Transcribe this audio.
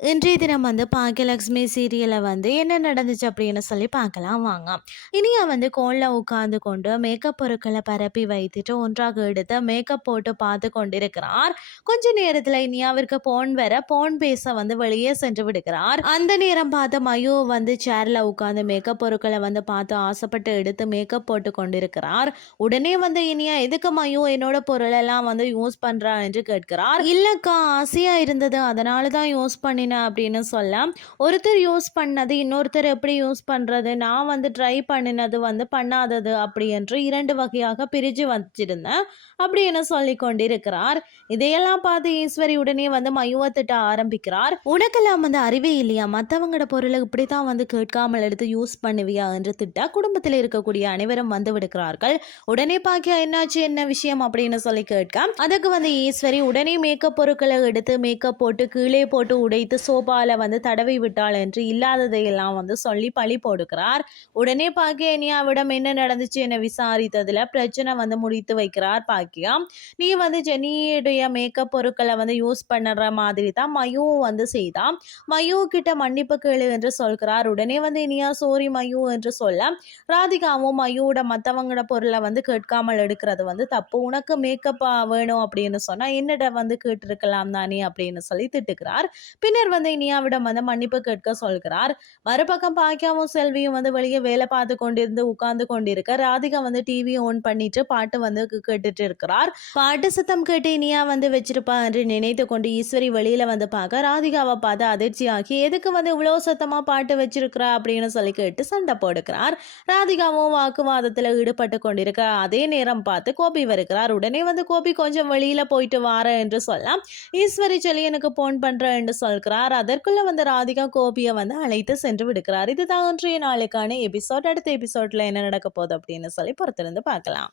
இன்றைய தினம் வந்து பாக்கியலக்ஷ்மி சீரியலில் வந்து என்ன நடந்துச்சு அப்படின்னு சொல்லி பார்க்கலாம் வாங்க. இனியா வந்து கோலில் உட்கார்ந்து கொண்டு மேக்கப் பொருட்களை பரப்பி வைத்துட்டு ஒன்றாக எடுத்து மேக்கப் போட்டு பார்த்து கொண்டிருக்கிறார். கொஞ்ச நேரத்தில் இனியாவிற்கு போன் வர போன் பேச வந்து வெளியே சென்று விடுகிறார். அந்த நேரம் பார்த்து மயு வந்து சேரில் உட்கார்ந்து மேக்கப் பொருட்களை வந்து பார்த்து ஆசைப்பட்டு எடுத்து மேக்கப் போட்டு கொண்டிருக்கிறார். உடனே வந்து இனியா எதுக்கு மயு என்னோட பொருளெல்லாம் வந்து யூஸ் பண்ணுறா என்று கேட்கிறார். இல்லைக்கா ஆசையாக இருந்தது. அதனால தான் யூஸ் பண்ணி என்ன அப்படின்னு சொல்ல ஒருத்தர் யூஸ் பண்ணது இன்னொருத்தர் எப்படி யூஸ் பண்ணுறது நான் வந்து ட்ரை பண்ணினது வந்து பண்ணாதது அப்படி என்று இரண்டு வகையாக பிரித்து வச்சிருந்தேன் அப்படின்னு சொல்லி கொண்டிருக்கிறார். இதையெல்லாம் பார்த்து ஈஸ்வரி உடனே வந்து மயுவத்திட்ட திட்ட ஆரம்பிக்கிறார். உனக்கெல்லாம் வந்து அறிவே இல்லையா? மற்றவங்களோட பொருளை இப்படி தான் வந்து கேட்காமல் எடுத்து யூஸ் பண்ணுவியா? என்று திட்ட குடும்பத்தில் இருக்கக்கூடிய அனைவரும் வந்து விடுக்கிறார்கள் உடனே பாக்கியா என்னாச்சு? என்ன விஷயம்? அப்படின்னு சொல்லி கேட்க அதுக்கு வந்து ஈஸ்வரி உடனே மேக்கப் பொருட்களை எடுத்து மேக்கப் போட்டு கீழே போட்டு உடைத்து சோபாவில் வந்து தடவி விட்டாள் என்று இல்லாததையெல்லாம் வந்து சொல்லி பழி போடுகிறார். உடனே பாக்கியனியாவிடம் என்ன நடந்துச்சு என விசாரித்ததில் பிரச்சனை வந்து முடித்து வைக்கிறார் பாக்கியா. நீ வந்து ஜெனியுடைய மேக்கப் பொருட்களை வந்து யூஸ் பண்ணுற மாதிரி தான் மயுவும் வந்து செய்தான் மயு கிட்ட மன்னிப்பு கேளு என்று சொல்கிறார். உடனே வந்து இனியா சோரி மயு என்று சொல்ல ராதிகாவும் மயுவோட மற்றவங்களோட பொருளை வந்து கேட்காமல் எடுக்கிறது வந்து தப்பு. உனக்கு மேக்கப் வேணும் அப்படின்னு சொன்னால் என்னடா வந்து கேட்டிருக்கலாம் தானே அப்படின்னு சொல்லி திட்டுகிறார். பின்னர் வந்து இனியாவிடம் வந்து மன்னிப்பு கேட்க சொல்கிறார். மறுபக்கம் பாக்கியாவும் செல்வியும் வந்து வெளியே வேலை பார்த்து கொண்டிருந்து உட்கார்ந்து கொண்டிருக்க ராதிகா வந்து டிவி ஆன் பண்ணிட்டு பாட்டு வந்து கேட்டுட்டு இருக்கிறார். பாட்டு சத்தம் கேட்டு இனியா வந்து வச்சிருப்பா என்று நினைத்து கொண்டு ஈஸ்வரி வெளியில வந்து பார்க்க ராதிகாவை பார்த்து அதிர்ச்சியாகி எதுக்கு வந்து இவ்வளவு சத்தமா பாட்டு வச்சிருக்கிறா? அப்படின்னு சொல்லி கேட்டு சண்டை போடுக்கிறார் ராதிகாவும் வாக்குவாதத்துல ஈடுபட்டு கொண்டிருக்க அதே நேரம் பார்த்து கோபி வருகிறார். உடனே வந்து கோபி கொஞ்சம் வெளியில போயிட்டு வார என்று சொல்லலாம் ஈஸ்வரி சொல்லி எனக்கு போன் பண்ற என்று சொல்கிறார். அதற்குள்ள வந்து ராதிகா கோபியை வந்து அழைத்து சென்று விடுக்கிறார் இதுதான் இன்றைய நாளுக்கான எபிசோட் அடுத்த எபிசோட்ல என்ன நடக்க போகுது அப்படின்னு சொல்லி பொறுத்திருந்து பார்க்கலாம்.